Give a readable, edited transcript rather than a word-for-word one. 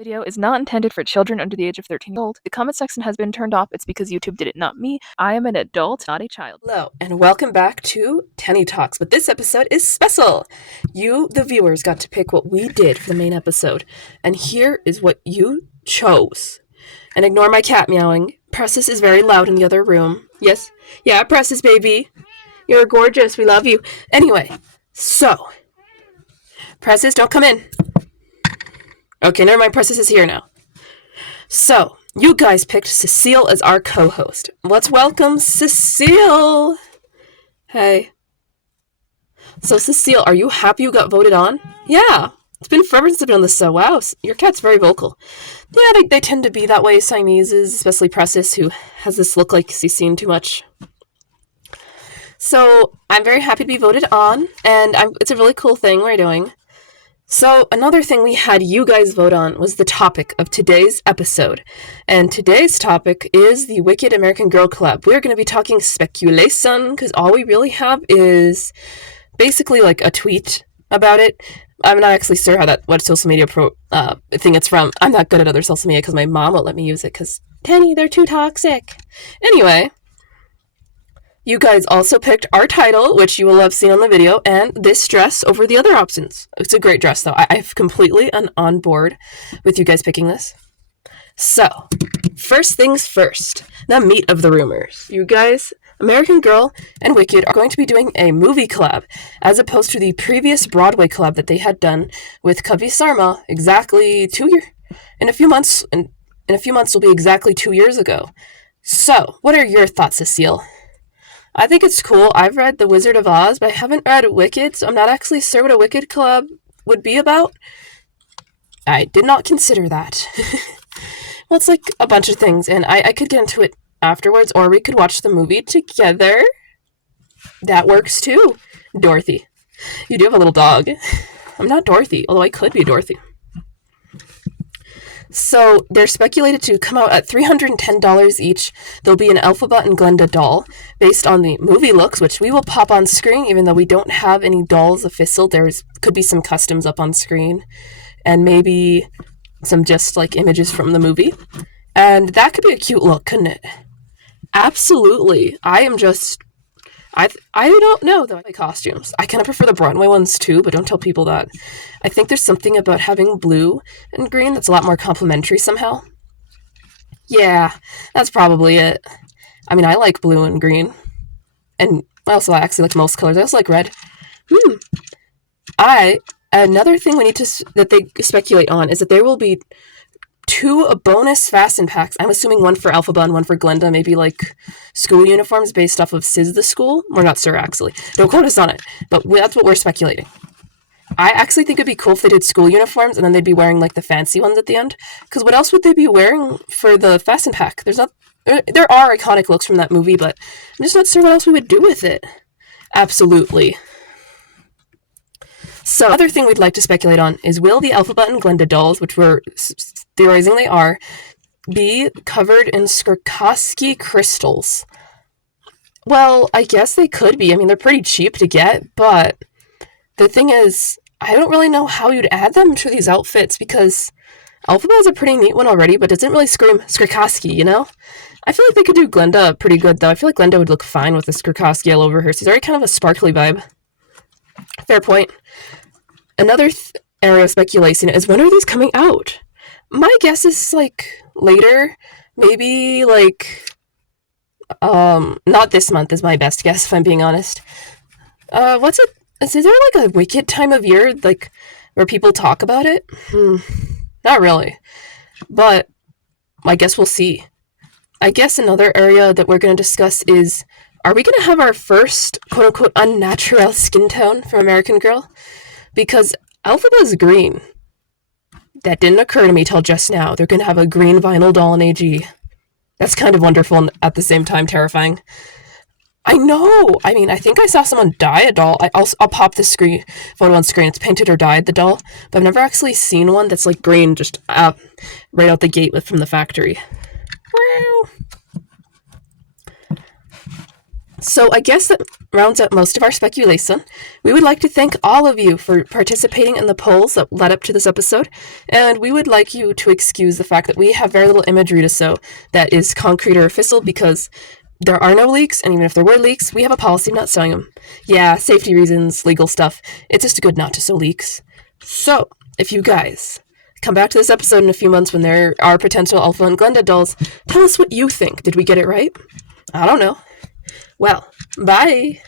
Video is not intended for children under the age of 13 years old. The comment section has been turned off. It's because YouTube did it, not me. I am an adult, not a child. Hello, and welcome back to Tenney Talks, but this episode is special. You, the viewers, got to pick what we did for the main episode, and here is what you chose. And ignore my cat meowing. Precious is very loud in the other room. Yes? Yeah, Precious, baby. You're gorgeous. We love you. Anyway, so. Precious, don't come in. Okay, never mind. Precious is here now. So, you guys picked Cecile as our co-host. Let's welcome Cecile. Hey. So, Cecile, are you happy you got voted on? Yeah. It's been forever since I've been on this show. Wow, your cat's very vocal. Yeah, they tend to be that way, Siameses, especially Precious, who has this look like she's seen too much. So, I'm very happy to be voted on, and it's a really cool thing we're doing. So, another thing we had you guys vote on was the topic of today's episode. And today's topic is the Wicked American Girl collab. We're going to be talking speculation, because all we really have is basically like a tweet about it. I'm not actually sure what social media thing it's from. I'm not good at other social media because my mom won't let me use it because, Tenney, they're too toxic. Anyway, you guys also picked our title, which you will have seen on the video, and this dress over the other options. It's a great dress, though. I'm completely on board with you guys picking this. So, first things first, the meat of the rumors. You guys, American Girl and Wicked are going to be doing a movie collab, as opposed to the previous Broadway collab that they had done with Kavi Sarma exactly 2 years. In a few months will be exactly 2 years ago. So, what are your thoughts, Cecile? I think it's cool. I've read The Wizard of Oz, but I haven't read Wicked, so I'm not actually sure what a Wicked collab would be about. I did not consider that. Well, it's like a bunch of things, and I could get into it afterwards, or we could watch the movie together. That works too. Dorothy. You do have a little dog. I'm not Dorothy, although I could be Dorothy. So, they're speculated to come out at $310 each. There'll be an Elphaba and Glenda doll, based on the movie looks, which we will pop on screen, even though we don't have any dolls official. Could be some customs up on screen, and maybe some just, like, images from the movie. And that could be a cute look, couldn't it? Absolutely. I don't know, though, the costumes. I kind of prefer the Broadway ones, too, but don't tell people that. I think there's something about having blue and green that's a lot more complimentary somehow. Yeah, that's probably it. I mean, I like blue and green. And I actually like most colors. I also like red. Another thing that they speculate on is that there will be 2 bonus fasten packs. I'm assuming one for Elphaba and one for Glenda, maybe like school uniforms based off of Sis the School. We're not sure, actually. Don't quote us on it, but that's what we're speculating. I actually think it'd be cool if they did school uniforms and then they'd be wearing like the fancy ones at the end. Because what else would they be wearing for the fasten pack? There are iconic looks from that movie, but I'm just not sure what else we would do with it. Absolutely. So, other thing we'd like to speculate on is, will the Elphaba and Glenda dolls, which we're theorizing they are, be covered in Swarovski crystals? Well, I guess they could be. I mean, they're pretty cheap to get, but the thing is, I don't really know how you'd add them to these outfits, because Elphaba has a pretty neat one already, but doesn't really scream Swarovski, you know? I feel like they could do Glenda pretty good, though. I feel like Glenda would look fine with the Swarovski all over her. She's already kind of a sparkly vibe. Fair point. Another area of speculation is, when are these coming out? My guess is, like, later. Maybe, like, not this month is my best guess, if I'm being honest. Is there, like, a Wicked time of year, like, where people talk about it? Not really. But I guess we'll see. I guess another area that we're going to discuss is, are we going to have our first, quote-unquote, unnatural skin tone from American Girl? Because Elphaba is green. That didn't occur to me till just now. They're going to have a green vinyl doll in AG. That's kind of wonderful and at the same time terrifying. I know! I mean, I think I saw someone dye a doll. I'll pop the photo on screen. It's painted or dyed, the doll. But I've never actually seen one that's like green, just right out the gate from the factory. Wow! So I guess that rounds out most of our speculation. We would like to thank all of you for participating in the polls that led up to this episode, and we would like you to excuse the fact that we have very little imagery to show that is concrete or official, because there are no leaks, and even if there were leaks, we have a policy of not showing them. Yeah, safety reasons, legal stuff. It's just good not to show leaks. So, if you guys come back to this episode in a few months when there are potential Alpha and Glenda dolls, tell us what you think. Did we get it right? I don't know. Well, bye!